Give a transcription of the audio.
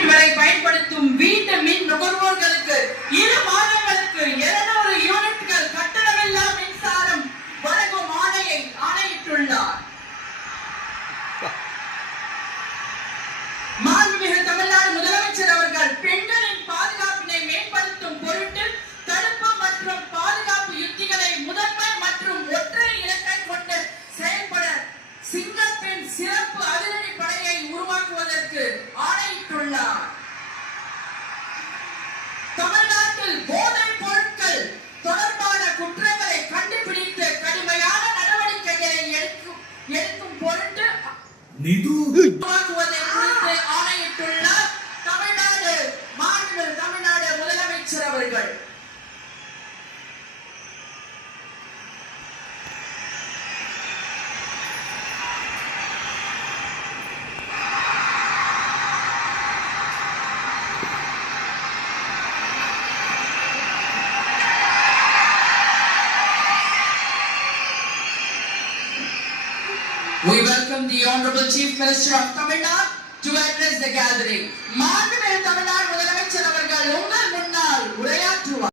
Unit வரை பயன்படுத்தும் வீட்டு மின் நுகர்வோர்களுக்கு 2 மாதங்களுக்கு 200 யூனிட்கள் கட்டணமில்லா மின்சாரம் வழங்கும் ஆணையிட்டுள்ளார். மாண்புமிகு தமிழ்நாடு முதலமைச்சர் அவர்கள் பெண்களின் பாதுகாப்பினை மேம்படுத்தும் பொருட்டு தடுப்பு மற்றும் பாதுகாப்பு யுத்திகளை முதன்மை மற்றும் ஒற்றை இலக்கை கொண்டு செயல்பட சிங்கப்பெண் சிறப்பு அதிரடி படையை உருவாக்குவதற்கு ஆணையிட்டுள்ளார். தமிழ்நாட்டில் போதைப் பொருட்கள் தொடர்பான குற்றங்களை கண்டுபிடித்து கடுமையான நடவடிக்கைகளை எடுக்கும் பொருட்டு உருவாக்குவதை குறித்து ஆணையிட்டுள்ளார் தமிழ்நாடு முதலமைச்சர் அவர்கள். We welcome the Honorable Chief Minister of Tamil Nadu to address the gathering. மாண்புமிகு தமிழ்நாடு முதலமைச்சர் அவர்கள் உங்கள் முன்னால் உரையாற்ற